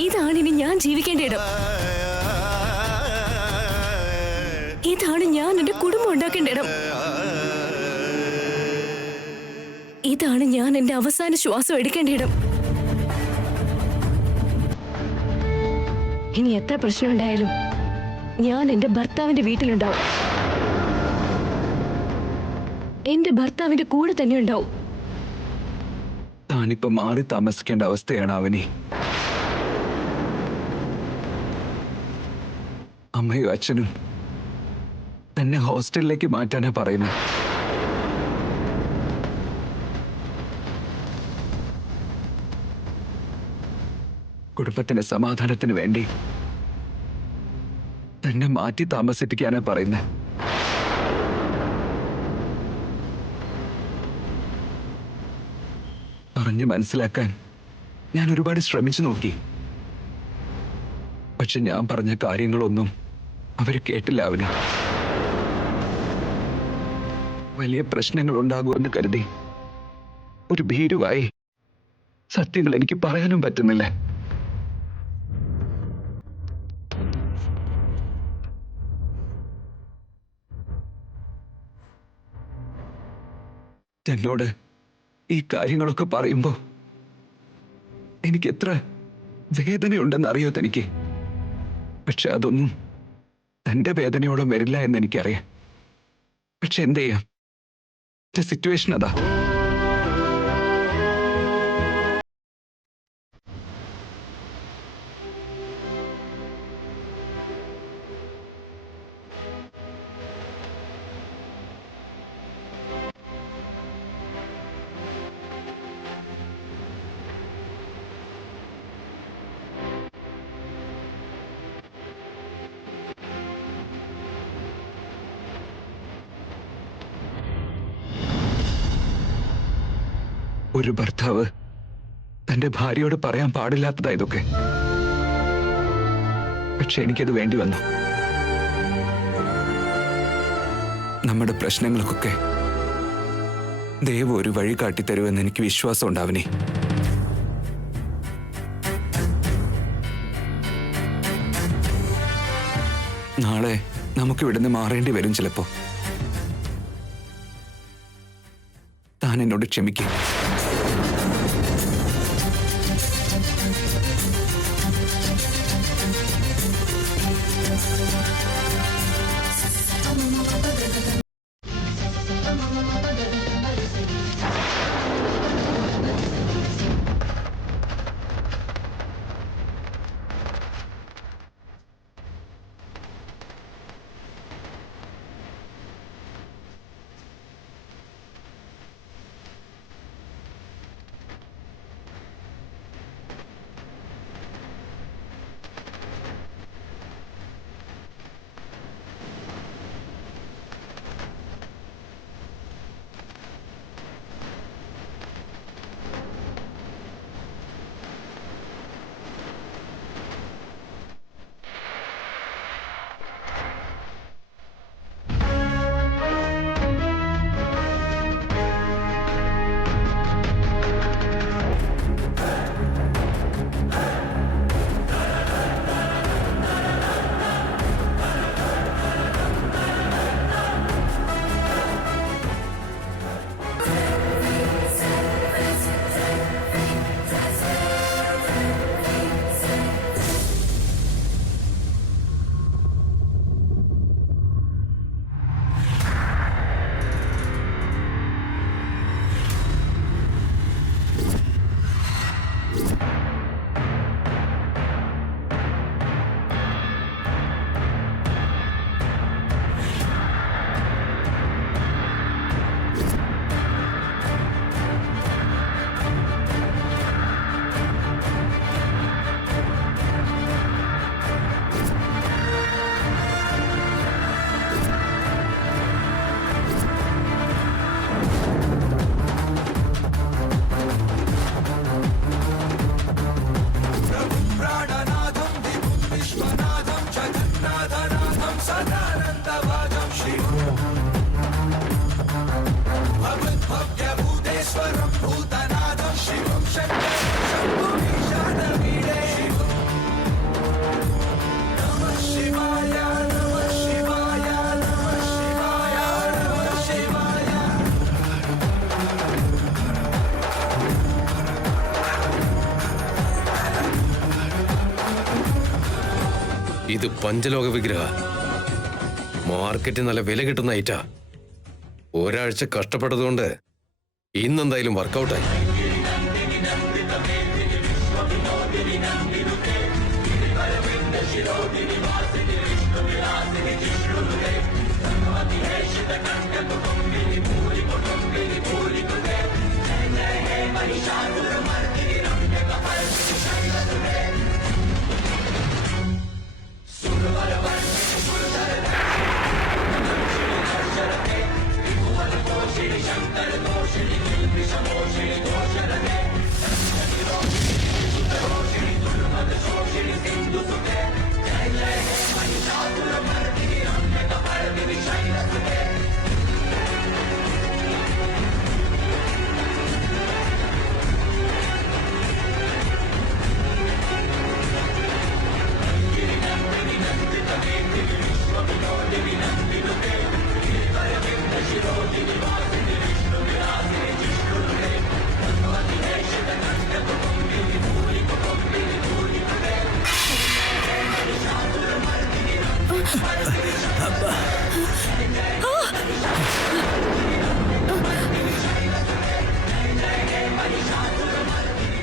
ഇതാണ് ഇനി ഞാൻ ജീവിക്കേണ്ട ഇടം. ഇതാണ് ഞാൻ എന്റെ കുടുംബം ഉണ്ടാക്കേണ്ട ഇടം. ഇതാണ് ഞാൻ എന്റെ അവസാന ശ്വാസം എടുക്കേണ്ട ഇടം. ഇനി എത്ര പ്രശ്നം ഉണ്ടായാലും ഞാൻ എന്റെ ഭർത്താവിന്റെ വീട്ടിലുണ്ടാവും. എന്റെ ഭർത്താവിന്റെ കൂടെ തന്നെ ഉണ്ടാവും. താനിപ്പോ മാറി താമസിക്കേണ്ട അവസ്ഥയാണ് അവനി. അമ്മയും അച്ഛനും തന്നെ ഹോസ്റ്റലിലേക്ക് മാറ്റാനാ പറയുന്നത്. കുടുംബത്തിന്റെ സമാധാനത്തിന് വേണ്ടി തന്നെ മാറ്റി താമസിപ്പിക്കാനാ പറയുന്നത്. പറഞ്ഞു മനസ്സിലാക്കാൻ ഞാൻ ഒരുപാട് ശ്രമിച്ചു നോക്കി. പക്ഷെ ഞാൻ പറഞ്ഞ കാര്യങ്ങളൊന്നും അവര് കേട്ടില്ല. അവന് വലിയ പ്രശ്നങ്ങൾ ഉണ്ടാകുമെന്ന് കരുതി ഒരു ഭീരുവായി സത്യങ്ങൾ എനിക്ക് പറയാനും പറ്റുന്നില്ല. എന്നോട് ഈ കാര്യങ്ങളൊക്കെ പറയുമ്പോ എനിക്ക് എത്ര വേദനയുണ്ടെന്ന് അറിയോ തനിക്ക്? പക്ഷെ അതൊന്നും തന്റെ വേദനയോടെ വരില്ല എന്ന് എനിക്കറിയാം. പക്ഷെ എന്ത് ചെയ്യാം, സിറ്റുവേഷൻ അതാ. ഒരു ഭർത്താവ് തന്റെ ഭാര്യയോട് പറയാൻ പാടില്ലാത്തതാ ഇതൊക്കെ. പക്ഷെ എനിക്കത് വേണ്ടി വന്നു. നമ്മുടെ പ്രശ്നങ്ങൾക്കൊക്കെ ദൈവം ഒരു വഴി കാട്ടിത്തരുമെന്ന് എനിക്ക് വിശ്വാസം ഉണ്ടാവനെ. നാളെ നമുക്ക് ഇവിടുന്ന് മാറേണ്ടി വരും ചിലപ്പോ. താൻ എന്നോട് ക്ഷമിക്കും. ഇത് പഞ്ചലോക വിഗ്രഹ. മാർക്കറ്റിൽ നല്ല വില കിട്ടുന്ന ഐറ്റാ. ഒരാഴ്ച കഷ്ടപ്പെട്ടതുകൊണ്ട് ഇന്നെന്തായാലും വർക്കൗട്ടായി.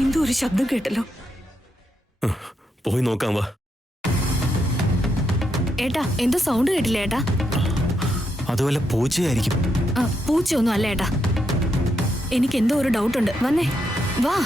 എന്തോ ഒരു ശബ്ദം കേട്ടല്ലോ. പോയി നോക്കാം വാ. ഏട്ടാ എന്തോ സൗണ്ട് കേട്ടില്ല ഏട്ടാ? അതുപോലെ പൂച്ചയായിരിക്കും. പൂച്ചയൊന്നും അല്ല ഏട്ടാ. എനിക്ക് എന്തോ ഒരു ഡൗട്ട് ഉണ്ട്. വന്നേ വാ.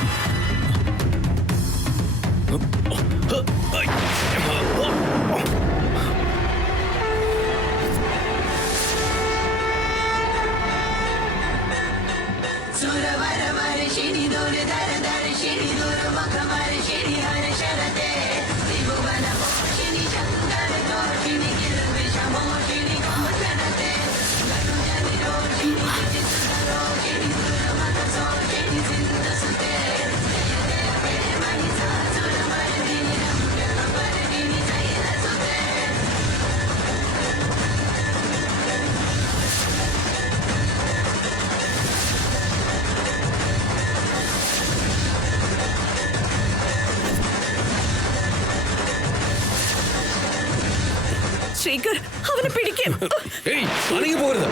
ശ്രീകർ അവനെ പിടിക്കും. പോകരുത്.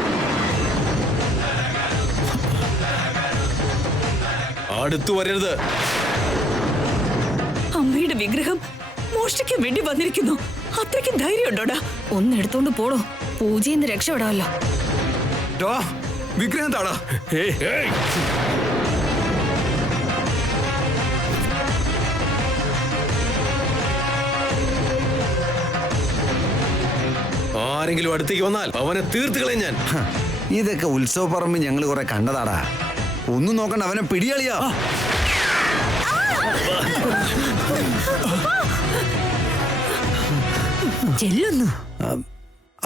അടുത്തു വരരുത്. അമ്മയുടെ വിഗ്രഹം മോഷ്ടിക്കാൻ വേണ്ടി വന്നിരിക്കുന്നു. അത്രയ്ക്ക് ധൈര്യം ഉണ്ടോടാ? ഒന്ന് എടുത്തോണ്ട് പോടോ. പൂജയെന്ന് രക്ഷപ്പെടാമല്ലോ. വിഗ്രഹം താടാ. ആരെങ്കിലും അടുത്തേക്ക് വന്നാൽ അവനെ തീർത്ത് കളയും ഞാൻ. ഇതൊക്കെ ഉത്സവ പറമ്പ് ഞങ്ങൾ കുറെ കണ്ടതാടാ. ഒന്നും നോക്കണ്ട, അവനെ പിടിയാളിയാ. ചെല്ലുന്നു.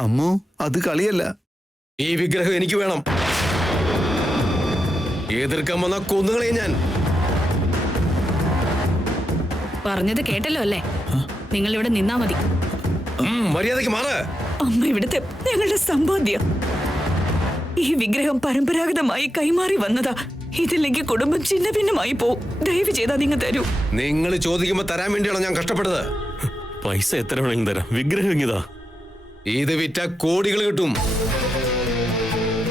അമ്മോ, അത് കളിയല്ല. ഈ വിഗ്രഹം എനിക്ക് വേണം. എതിർക്കാൻ വന്ന കൊന്നുകളയും ഞാൻ. പറഞ്ഞത് കേട്ടല്ലോ അല്ലേ? നിങ്ങൾ ഇവിടെ നിന്നാ മതി. മര്യാദയ്ക്ക് മാറ്. അമ്മ ഇവിടുത്തെ ഞങ്ങളുടെ സമ്പാദ്യം. ഈ വിഗ്രഹം പരമ്പരാഗതമായി കൈമാറി വന്നതാ. ഇതില്ലെങ്കിൽ കുടുംബം ചിന്ന ഭിന്നമായി പോവും. ദയവ് ചെയ്താ നിങ്ങൾ തരൂ. നിങ്ങൾ ചോദിക്കുമ്പോ തരാൻ വേണ്ടിയാണോ ഞാൻ കഷ്ടപ്പെട്ടത്? പൈസ എത്ര വേണമെങ്കിലും തരാം. വിഗ്രഹം ഇങ്ങിതാ. ഇത് വിറ്റ കോടികൾ കിട്ടും.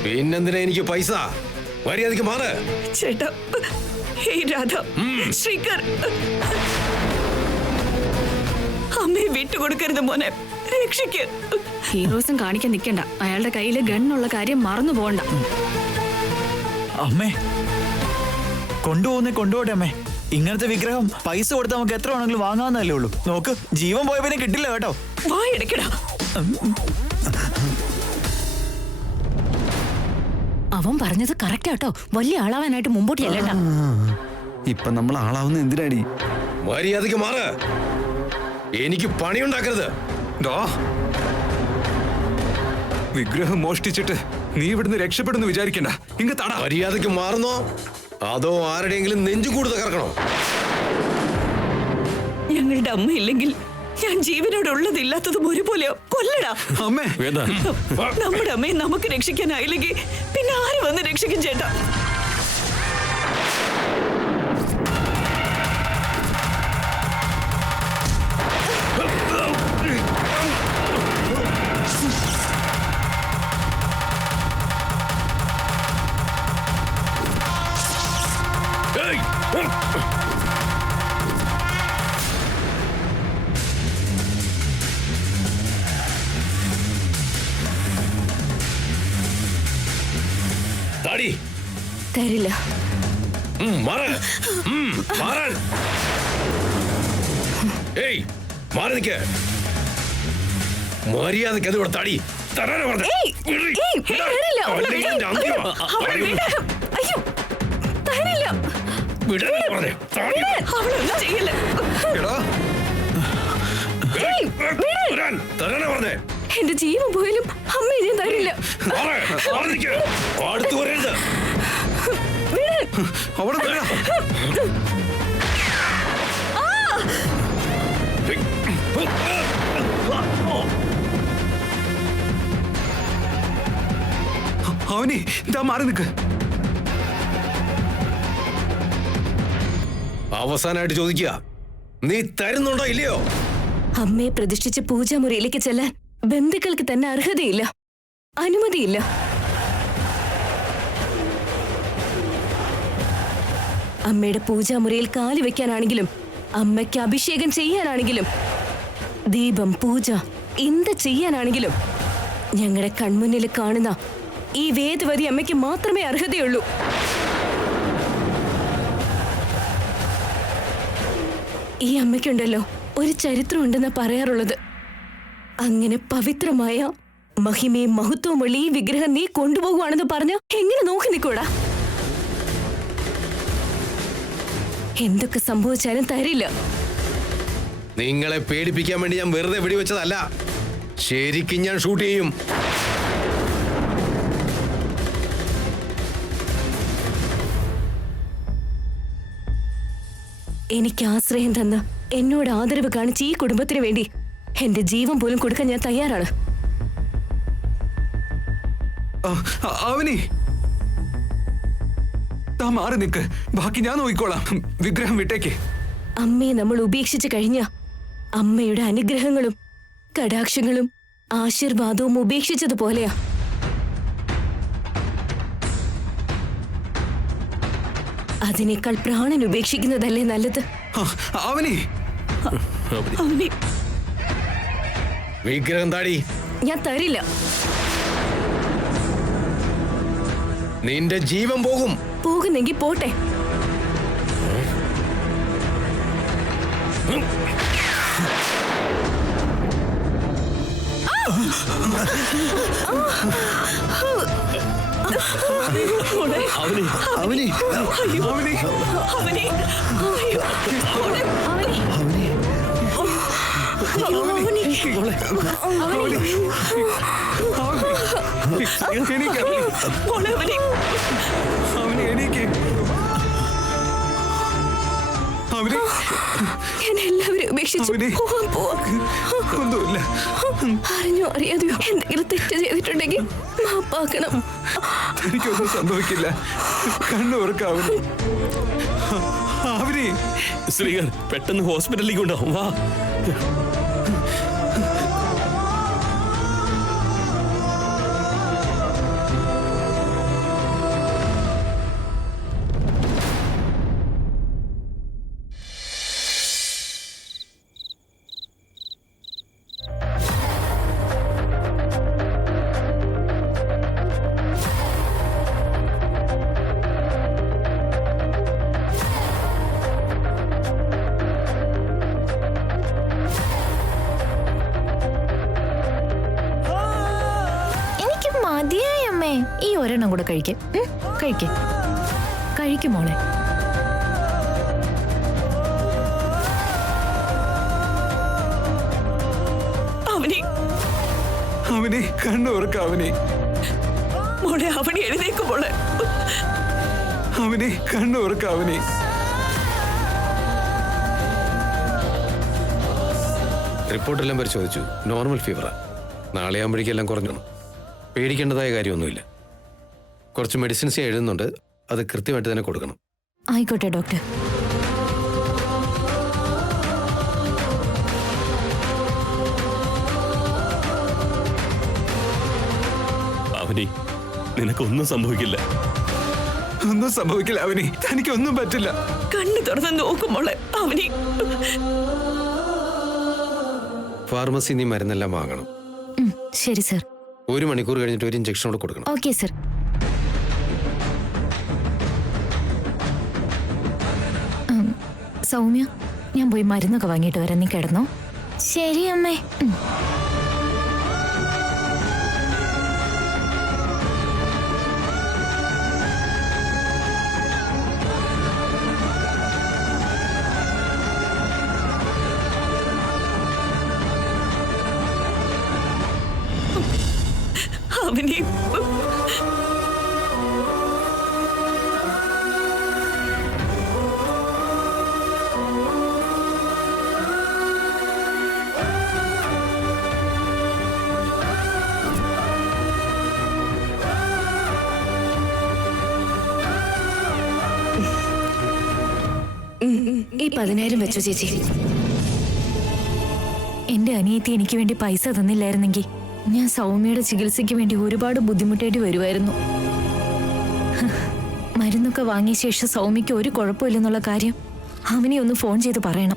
പിന്നെന്തിനാ എനിക്ക് പൈസ? മര്യാദയ്ക്ക് മാറ്. ചേട്ടാ, ഹേയ് രാധ, ശ്രീകർ, അമ്മയെ വിട്ടുകൊടുക്കരുത് മോനെ. രക്ഷിക്ക്. ഹീറോസും കാണിക്കാൻ നിൽക്കണ്ട. അയാളുടെ കയ്യില് ഗണ്ണുള്ള കാര്യം മറന്നു പോകണ്ട. അമ്മേ, കൊണ്ടുപോട്ടെ അമ്മേ. ഇങ്ങനത്തെ വിഗ്രഹം പൈസ കൊടുത്ത് നമുക്ക് എത്ര വേണമെങ്കിലും വാങ്ങാന്നല്ലേ ഉള്ളൂ. നോക്ക്, ജീവൻ പോയ പിന്നെ കിട്ടില്ല കേട്ടോ. വായെടുക്കടാ. അവൻ പറഞ്ഞത് കറക്റ്റ് ആട്ടോ. വലിയ ആളാവാനായിട്ട് മുമ്പോട്ട് ചെല്ലണ്ട. ഇപ്പൊ നമ്മൾ ആളാവുന്ന എന്തിനാടി? മര്യാദയ്ക്ക് മാറ്. എനിക്ക് പണിയുണ്ടാക്കരുത്. വിഗ്രഹം മോഷ്ടിച്ചിട്ട് നീ ഇവിടുന്ന് രക്ഷപ്പെടുന്നു വിചാരിക്കണ്ട. ഇങ്ങ തടാ. മര്യാദയ്ക്ക് മാറുന്നോ അതോ ആരുടെയെങ്കിലും നെഞ്ചുകൂട് തകർക്കണോ? ഞങ്ങളുടെ അമ്മ ഇല്ലെങ്കിൽ ഞാൻ ജീവനോടുള്ളത് ഇല്ലാത്തതും ഒരുപോലെയോ. കൊല്ലടാ. അമ്മേ, വേണ്ട. നമ്മുടെ അമ്മയെ നമുക്ക് രക്ഷിക്കാനായില്ലെങ്കിൽ പിന്നെ ആര് വന്ന് രക്ഷിക്കും ചേട്ടാ? തരില്ല. മാറാൻ. മാറാൻ. ഏയ് മാറി നിൽക്ക്. മര്യാദക്ക് അത് ഇവിടെ താടി തരാനാ പറഞ്ഞത്. തരില്ല. അല്ലെങ്കിൽ എന്റെ അന്ത്യമാ. അയ്യോ, തരില്ല. വിടാനാ പറഞ്ഞത്. താടി. അവളൊന്നും ചെയ്യില്ല. എടാ ഏയ്, വരാൻ. തരാനാ പറഞ്ഞത്. എന്റെ ജീവൻ പോയാലും അമ്മ ഞാൻ തരില്ല. മാറി നിൽക്ക്. അടുത്ത് പറയരുത്. അവിടെ വരാ. അവനി ഇതാ മാറി നിൽക്ക്. അവസാനമായിട്ട് ചോദിക്കുക, നീ തരുന്നുണ്ടോ ഇല്ലയോ? അമ്മയെ പ്രതിഷ്ഠിച്ച് പൂജാമുറിയിലേക്ക് ചെല്ലാൻ ബന്ധുക്കൾക്ക് തന്നെ അർഹതയില്ല, അനുമതിയില്ല. അമ്മയുടെ പൂജാമുറിയിൽ കാല് വെക്കാനാണെങ്കിലും അമ്മയ്ക്ക് അഭിഷേകം ചെയ്യാനാണെങ്കിലും ദീപം പൂജ എന്ത് ചെയ്യാനാണെങ്കിലും ഞങ്ങളുടെ കൺമുന്നിൽ കാണുന്ന ഈ വേദവതി അമ്മയ്ക്ക് മാത്രമേ അർഹതയുള്ളൂ. ഈ അമ്മയ്ക്കുണ്ടല്ലോ ഒരു ചരിത്രം ഉണ്ടെന്ന് പറയാറുള്ളത്. അങ്ങനെ പവിത്രമായ മഹിമയും മഹത്വമുള്ള ഈ വിഗ്രഹം നീ കൊണ്ടുപോകുവാണെന്ന് പറഞ്ഞ എങ്ങനെ നോക്കി നിൽക്കൂടാ? എന്തൊക്കെ സംഭവിച്ചാലും തരില്ല. നിങ്ങളെ പേടിപ്പിക്കാൻ വേണ്ടി ഞാൻ വെറുതെ വെടിവെച്ചതല്ല, ശരിക്കും ഞാൻ ഷൂട്ട് ചെയ്യും. എനിക്ക് ആശ്രയം തന്ന് എന്നോട് ആദരവ് കാണിച്ച് ഈ കുടുംബത്തിന് വേണ്ടി എന്റെ ജീവൻ പോലും കൊടുക്കാൻ ഞാൻ തയ്യാറാണ്. അവനി താ മാറി നിൽക്ക്. ബാക്കി ഞാൻ നോക്കിക്കോളാം. വിഗ്രഹം വിട്ടേക്ക്. അമ്മയെ നമ്മൾ ഉപേക്ഷിച്ചു കഴിഞ്ഞ അമ്മയുടെ അനുഗ്രഹങ്ങളും കടാക്ഷങ്ങളും ആശീർവാദവും ഉപേക്ഷിച്ചതുപോലെയാ. അതിനേക്കാൾ പ്രാണൻ ഉപേക്ഷിക്കുന്നതല്ലേ നല്ലത്? അവനി അവനി വിഗ്രഹം താടി. ഞാൻ തരില്ല. നിന്റെ ജീവൻ പോകും. പോകുന്നെങ്കിൽ പോട്ടെ. അവനെ അവനി അയ്യോ, അവനി അവനെ അയ്യോ, അവനെ എനിക്ക് മോളെ അവനെ അവനി എനിക്ക് അവനി ഞാൻ എല്ലാവരും ഉപേക്ഷിച്ച് അവനെ പോവാം. ഒന്നുമില്ല. അറിഞ്ഞോ അറിയാതെയോ എന്തെങ്കിലും തെറ്റ് ചെയ്തിട്ടുണ്ടെങ്കിൽ മാപ്പാക്കണം. എനിക്കൊന്നും സംഭവിക്കില്ല. കണ്ണുറക്കാവനി. അവനി ശ്രീകർ പെട്ടെന്ന് ഹോസ്പിറ്റലിലേക്ക് ഉണ്ടാവും. വാ. മതിയായമ്മേ, ഈ ഒരെണ്ണം കൂടെ കഴിക്കും. കഴിക്കും മോളെ. അവനെ അവനി കണ്ണുറക്കാവനി. മോളെ അവനെ എഴുന്നേക്കും മോളെ. അവനി കണ്ണുറക്കാവനി. റിപ്പോർട്ടെല്ലാം പരിശോധിച്ചു. നോർമൽ ഫീവറാ. നാളെ ആകുമ്പോഴേക്കെല്ലാം കുറഞ്ഞു. പേടിക്കേണ്ടതായ കാര്യമൊന്നുമില്ല. കുറച്ച് മെഡിസിൻസ് എഴുതുന്നുണ്ട്, അത് കൃത്യമായിട്ട് തന്നെ കൊടുക്കണം. ആയിക്കോട്ടെ ഡോക്ടർ. അവനി നിനക്കൊന്നും സംഭവിക്കില്ല. ഒന്നും സംഭവിക്കില്ല അവനി. തനിക്കൊന്നും പറ്റില്ല. കണ്ണു തുറന്ന് നോക്കും മോളെ. അവനെ ഫാർമസി നീ മരുന്നെല്ലാം വാങ്ങണം. ശരി സർ. 1 മണിക്കൂർ കഴിഞ്ഞിട്ട് ഒരു ഇഞ്ചക്ഷൻ കൂടെ കൊടുക്കണം. Okay sir. സൗമ്യ ഞാൻ പോയി മരുന്നൊക്കെ വാങ്ങിയിട്ട് വരാം, നീ കിടന്നോ. ശരി അമ്മേ. അവനെ ഈ 10,000 വെച്ചോ ചേച്ചി. എന്റെ അനിയത്തി എനിക്ക് വേണ്ടി പൈസ തന്നില്ലായിരുന്നെങ്കിൽ ഞാൻ സൗമ്യയുടെ ചികിത്സയ്ക്ക് വേണ്ടി ഒരുപാട് ബുദ്ധിമുട്ടേണ്ടി വരുമായിരുന്നു. മരുന്നൊക്കെ വാങ്ങിയ ശേഷം സൗമ്യയ്ക്ക് ഒരു കുഴപ്പമില്ലെന്നുള്ള കാര്യം അവനെ ഒന്ന് ഫോൺ ചെയ്ത് പറയണം.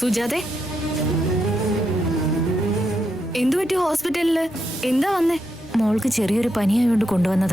സുജാതെ, എന്തു പറ്റി ഹോസ്പിറ്റലില്? എന്താ വന്നേ? മോൾക്ക് ചെറിയൊരു പനിയായോണ്ട് കൊണ്ടുവന്നതാ.